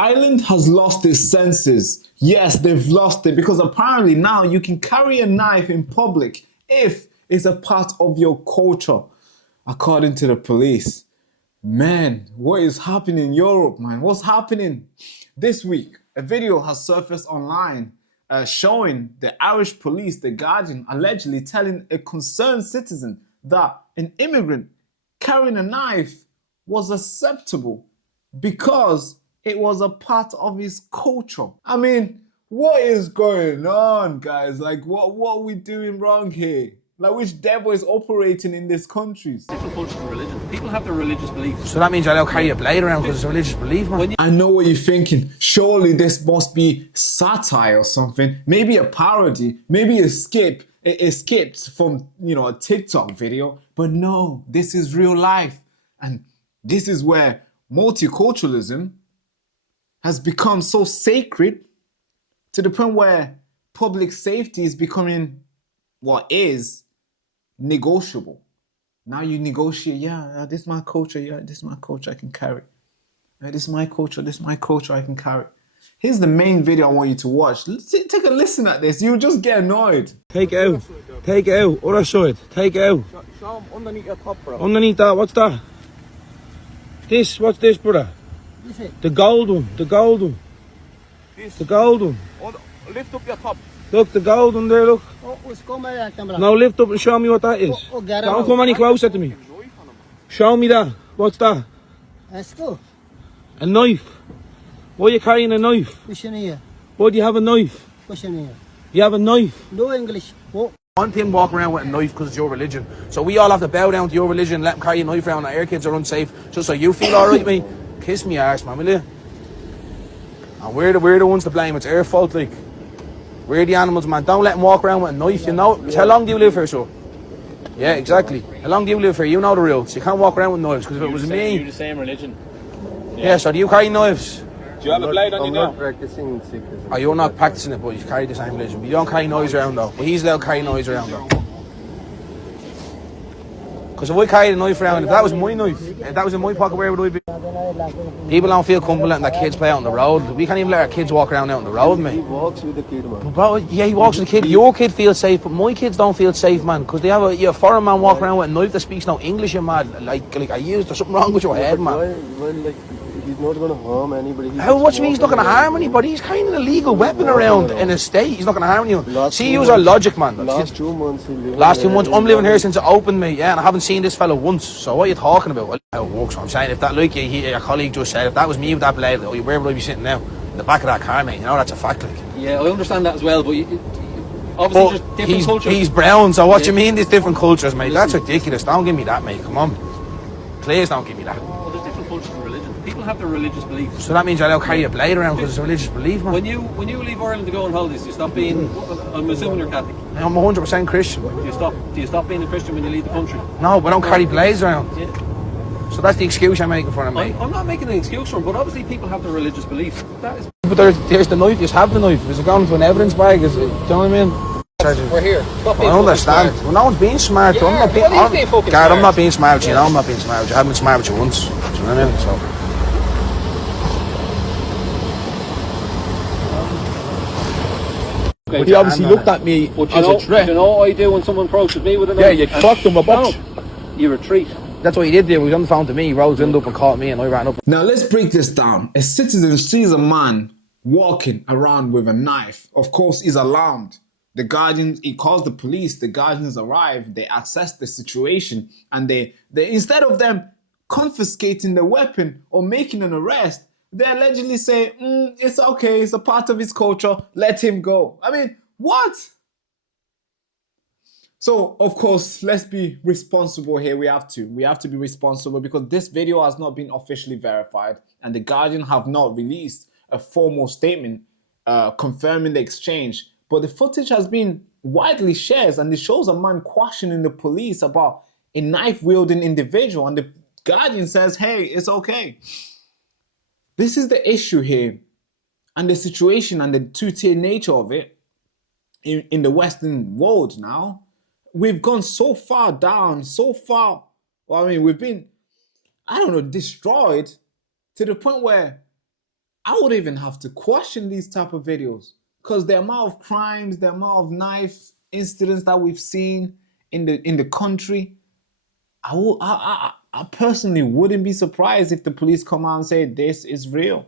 Ireland has lost its senses. Yes, they've lost it because apparently now you can carry a knife in public if it's a part of your culture, according to the police. Man, what is happening in Europe, man? What's happening? This week, a video has surfaced online showing the Irish police, the Guardian, allegedly telling a concerned citizen that an immigrant carrying a knife was acceptable because it was a part of his culture. I mean, what is going on, guys? Like, what are we doing wrong here? Like, which devil is operating in these countries? Different cultures and religions. People have their religious beliefs. So that means I don't carry a blade around because it's a religious belief, man. I know what you're thinking. Surely this must be satire or something. Maybe a parody. Maybe it skipped from, a TikTok video. But no, this is real life. And this is where multiculturalism has become so sacred to the point where public safety is becoming what is negotiable. Now you negotiate, this is my culture, this is my culture, I can carry. This is my culture, I can carry. Here's the main video I want you to watch. Take a listen at this, you'll just get annoyed. Take it out, other side, take it out. Show them underneath your top, bro. Underneath that, what's that? What's this, brother? The gold one. The gold one. Lift up your top. Look, the gold one there, look. Now lift up and show me what that is. Don't come any closer to me. Show me that. What's that? A knife. Why are you carrying a knife? Why do you have a knife? You have a knife? No English. One thing walk around with a knife because it's your religion. So we all have to bow down to your religion and let them carry a knife around and our kids are unsafe just so you feel alright, mate. Kiss me arse, man, will you? And we're the ones to blame. It's our fault, like. We're the animals, man. Don't let them walk around with a knife, you know. How long do you live here, so? Yeah, exactly. How long do you live here? You know the rules. You can't walk around with knives, because if it was me... You're the same religion. Yeah, so do you carry knives? Do you have a blade on you now? I'm not practicing Sikhism. Oh, you're not practicing it, but you carry the same religion. But you don't carry knives around, though. But he's allowed to carry knives around, though. Because if I carried a knife around, if that was my knife, if that was in my pocket, where would I be? People don't feel comfortable letting their kids play out on the road. We can't even let our kids walk around out on the road, mate. He walks with the kid, man. But bro, yeah, he walks with the kid. Your kid feels safe, but my kids don't feel safe, man. Because they have a foreign man walking around with a knife that speaks no English, you mad. Like are you? There's something wrong with your head, man. Well, like, he's not going to harm anybody. What do you mean he's not going to harm anybody? He's carrying an illegal weapon around in his state. He's not going to harm anyone. See, use our logic, man. Last 2 months he lived Last 2 months, I'm living here since it opened, mate, yeah, and I haven't seen this fella once. So what are you talking about? Well, how it works, I'm saying, if that, like your colleague just said, if that was me with that blade, where would I be sitting now? In the back of that car, mate, you know, that's a fact, like. Yeah, I understand that as well, but obviously just different cultures. He's brown, so what you mean there's different cultures, mate? That's ridiculous. Don't give me that, mate, come on. Please don't give me that. Well, there's different cultures and religions. People have their religious beliefs. So that means I don't carry a blade around because it's a religious belief, man. When you leave Ireland to go on holidays, you stop being... I'm assuming you're Catholic. I'm 100% Christian. Do you stop being a Christian when you leave the country? No, but I don't carry blades around. Yeah. So that's the excuse I'm making for him, mate. I'm not making an excuse for him, but obviously people have their religious beliefs. That is... But there's the knife, you just have the knife. Is it going to an evidence bag? Is it, do you know what I mean? We're here. Stop being I understand. smart. Well, no one's being smart. Yeah, I'm not being, well, he's being fucking smart. I'm not being smart with you. No, I'm not being smart with you. I haven't been smart with you once. Do you know what I mean? So. But he obviously looked at me as a threat. You know what I do when someone approaches me with a knife? Yeah, you clocked him a box. No, you retreat. That's what he did there. He was on the phone to me. He rose up and caught me and I ran up. Now let's break this down. A citizen sees a man walking around with a knife. Of course, he's alarmed. He calls the police. The Guardians arrive. They assess the situation, and they instead of them confiscating the weapon or making an arrest, they allegedly say, it's okay, it's a part of his culture, let him go. I mean, what? So, of course, let's be responsible here. We have to be responsible because this video has not been officially verified and the Guardian have not released a formal statement confirming the exchange. But the footage has been widely shared and it shows a man questioning the police about a knife-wielding individual, and the Guardian says, hey, it's okay. This is the issue here, and the situation and the two-tier nature of it in the Western world now. We've gone so far down, so far, well, I mean, we've been, destroyed to the point where I would even have to question these type of videos because the amount of crimes, the amount of knife incidents that we've seen in the country, I personally wouldn't be surprised if the police come out and say this is real,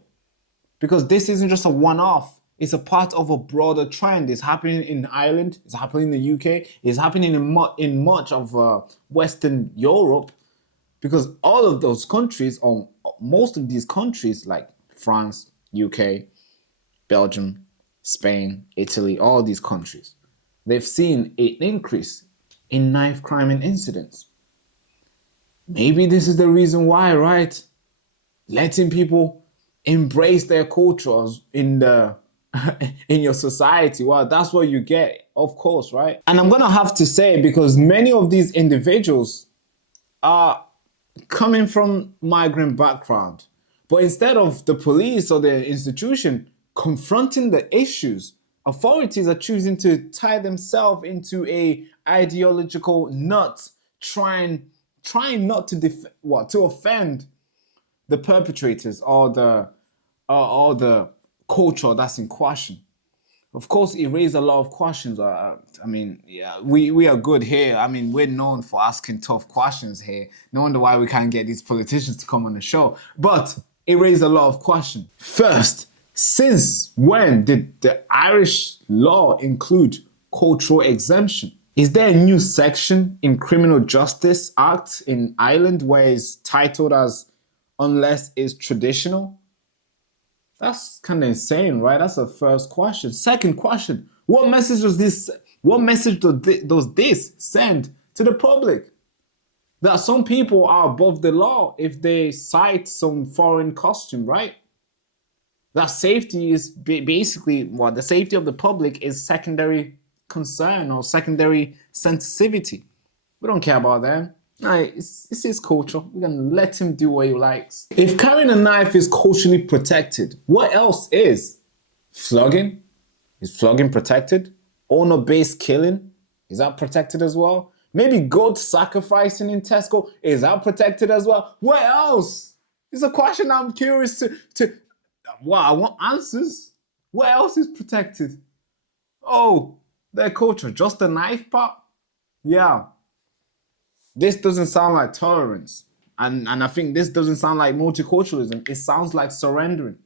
because this isn't just a one-off. It's a part of a broader trend. It's happening in Ireland. It's happening in the UK. It's happening in much of Western Europe, because all of those countries, or most of these countries like France, UK, Belgium, Spain, Italy, all these countries, they've seen an increase in knife crime and incidents. Maybe this is the reason why, right? Letting people embrace their cultures in your society. Well, that's what you get, of course, right? And I'm gonna have to say, because many of these individuals are coming from migrant background, but instead of the police or the institution confronting the issues, authorities are choosing to tie themselves into a ideological nut, trying not to to offend the perpetrators or the culture that's in question. Of course, it raised a lot of questions. I mean, yeah, we are good here. I mean, we're known for asking tough questions here. No wonder why we can't get these politicians to come on the show. But it raised a lot of questions. First, since when did the Irish law include cultural exemption? Is there a new section in Criminal Justice Act in Ireland where it's titled as unless it's traditional? That's kind of insane, right? That's the first question. Second question, what message does this send to the public? That some people are above the law if they cite some foreign costume, right? That safety is basically what the safety of the public is secondary concern or secondary sensitivity. We don't care about them. It's his culture. We're gonna let him do what he likes. If carrying a knife is culturally protected, what else is? Flogging? Is flogging protected? Honor-based killing? Is that protected as well? Maybe goat sacrificing in Tesco? Is that protected as well? What else? It's a question I'm curious to wow, I want answers. What else is protected? Oh, their culture. Just the knife part? Yeah. This doesn't sound like tolerance. And I think this doesn't sound like multiculturalism. It sounds like surrendering.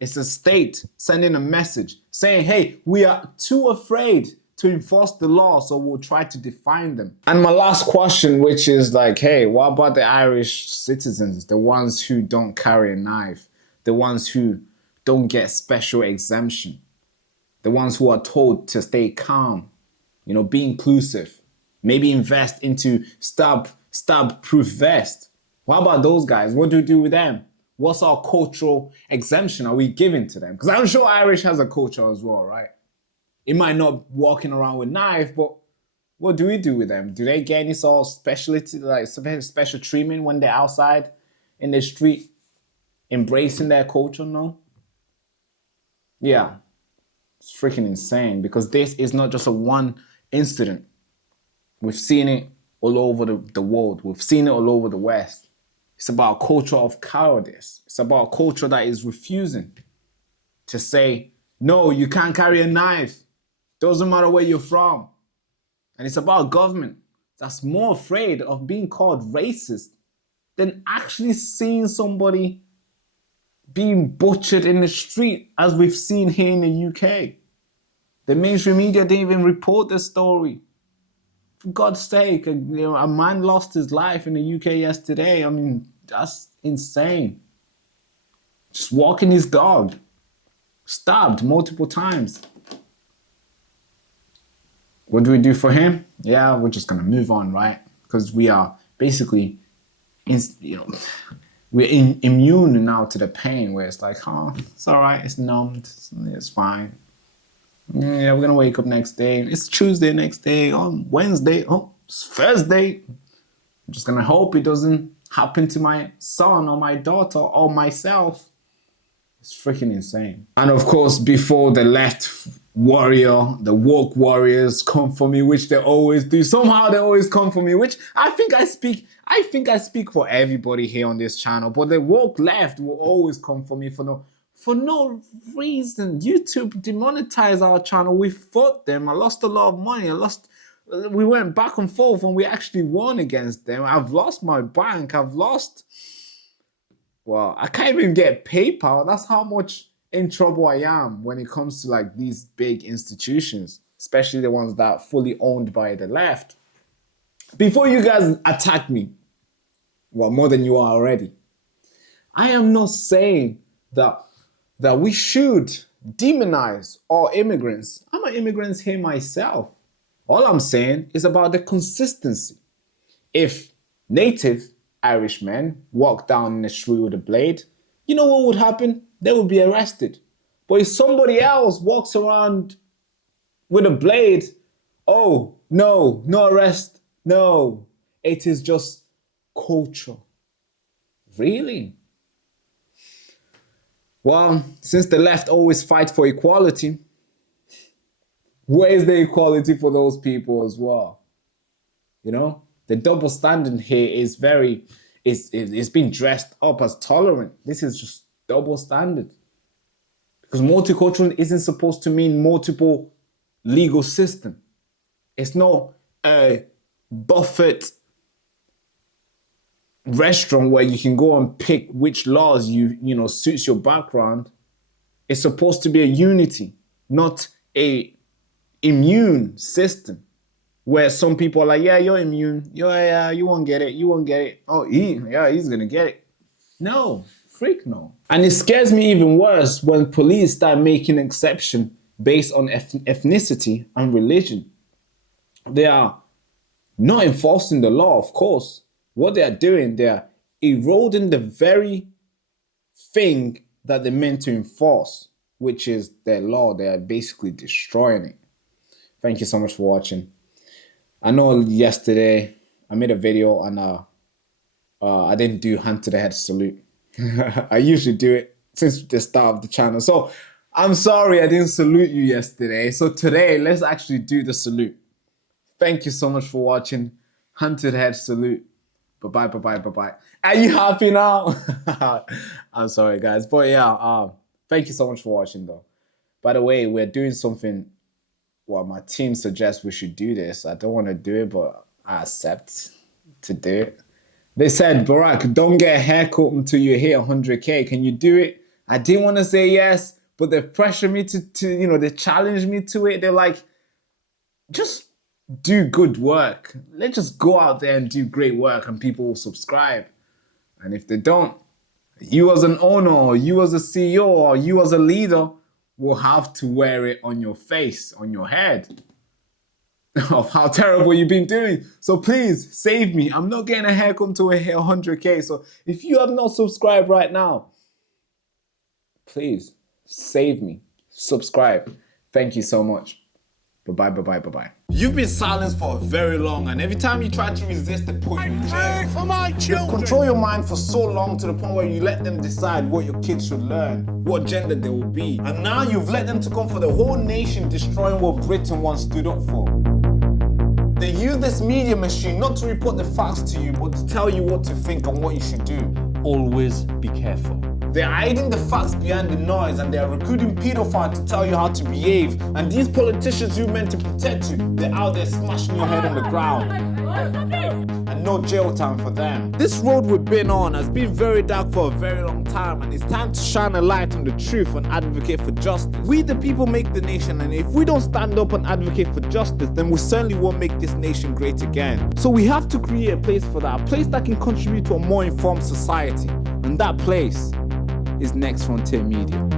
It's a state sending a message saying, hey, we are too afraid to enforce the law, so we'll try to define them. And my last question, which is like, hey, what about the Irish citizens, the ones who don't carry a knife, the ones who don't get special exemption, the ones who are told to stay calm, be inclusive, maybe invest into stab-proof vest? What about those guys? What do we do with them? What's our cultural exemption are we giving to them? Because I'm sure Irish has a culture as well, right? It might not be walking around with knife, but what do we do with them? Do they get any sort of specialty, like special treatment when they're outside in the street, embracing their culture? No. Yeah, it's freaking insane, because this is not just a one incident. We've seen it all over the world. We've seen it all over the West. It's about a culture of cowardice. It's about a culture that is refusing to say, no, you can't carry a knife. Doesn't matter where you're from. And it's about a government that's more afraid of being called racist than actually seeing somebody being butchered in the street, as we've seen here in the UK. The mainstream media didn't even report the story. For God's sake, a man lost his life in the UK yesterday. I mean, that's insane. Just walking his dog, stabbed multiple times. What do we do for him? Yeah, we're just gonna move on, right? Because we are basically, we're immune now to the pain, where it's like, oh, it's all right, it's numbed, it's fine. Yeah, we're gonna wake up next day. It's Tuesday next day, on Wednesday, oh, it's Thursday. I'm just gonna hope it doesn't happen to my son or my daughter or myself. It's freaking insane. And of course, before the left warrior, the woke warriors come for me, which they always do. Somehow they always come for me, which I think I speak for everybody here on this channel. But the woke left will always come for me for for no reason. YouTube demonetized our channel. We fought them. I lost a lot of money. We went back and forth and we actually won against them. I've lost my bank. Well, I can't even get PayPal. That's how much in trouble I am when it comes to like these big institutions, especially the ones that are fully owned by the left. Before you guys attack me, well, more than you are already, I am not saying that we should demonize all immigrants. I'm an immigrant here myself. All I'm saying is about the consistency. If native Irishmen walk down in the street with a blade, you know what would happen? They would be arrested. But if somebody else walks around with a blade, oh, no arrest. No, it is just culture. Really? Well, since the left always fight for equality, where is the equality for those people as well? You know, the double standard here is it's been dressed up as tolerant. This is just double standard. Because multicultural isn't supposed to mean multiple legal system. It's not a buffet restaurant where you can go and pick which laws suits your background. It's supposed to be a unity, not a immune system where some people are like, yeah, you're immune. Yeah, you won't get it. You won't get it. Oh, he's gonna get it. No, freak no. And it scares me even worse when police start making exception based on ethnicity and religion. They are not enforcing the law, of course. What they are doing, they are eroding the very thing that they're meant to enforce, which is their law. They are basically destroying it. Thank you so much for watching. I know yesterday I made a video and I didn't do hand to the head salute. I usually do it since the start of the channel. So I'm sorry I didn't salute you yesterday. So today, let's actually do the salute. Thank you so much for watching. Hand to the head salute. Bye-bye, bye-bye, bye-bye. Are you happy now? I'm sorry, guys. But yeah, thank you so much for watching, though. By the way, we're doing something. Well, my team suggests we should do this. I don't want to do it, but I accept to do it. They said, Barak, don't get a haircut until you hit 100K. Can you do it? I didn't want to say yes, but they pressured me to they challenged me to it. They're like, just do good work. Let's just go out there and do great work and people will subscribe. And if they don't, you as an owner, or you as a CEO, or you as a leader will have to wear it on your face, on your head, of how terrible you've been doing. So please save me. I'm not getting a haircut until I hit 100K. So if you have not subscribed right now, please save me. Subscribe. Thank you so much. Bye-bye, bye-bye, bye-bye. You've been silenced for very long, and every time you try to resist, they put you in jail. For my children. You've controlled your mind for so long to the point where you let them decide what your kids should learn, what gender they will be. And now you've let them to come for the whole nation, destroying what Britain once stood up for. They use this media machine not to report the facts to you, but to tell you what to think and what you should do. Always be careful. They're hiding the facts behind the noise, and they're recruiting pedophiles to tell you how to behave. And these politicians you meant to protect you, they're out there smashing your head on the ground. And no jail time for them. This road we've been on has been very dark for a very long time, and it's time to shine a light on the truth and advocate for justice. We the people make the nation, and if we don't stand up and advocate for justice, then we certainly won't make this nation great again. So we have to create a place for that, a place that can contribute to a more informed society. And that place is Next Frontier Media.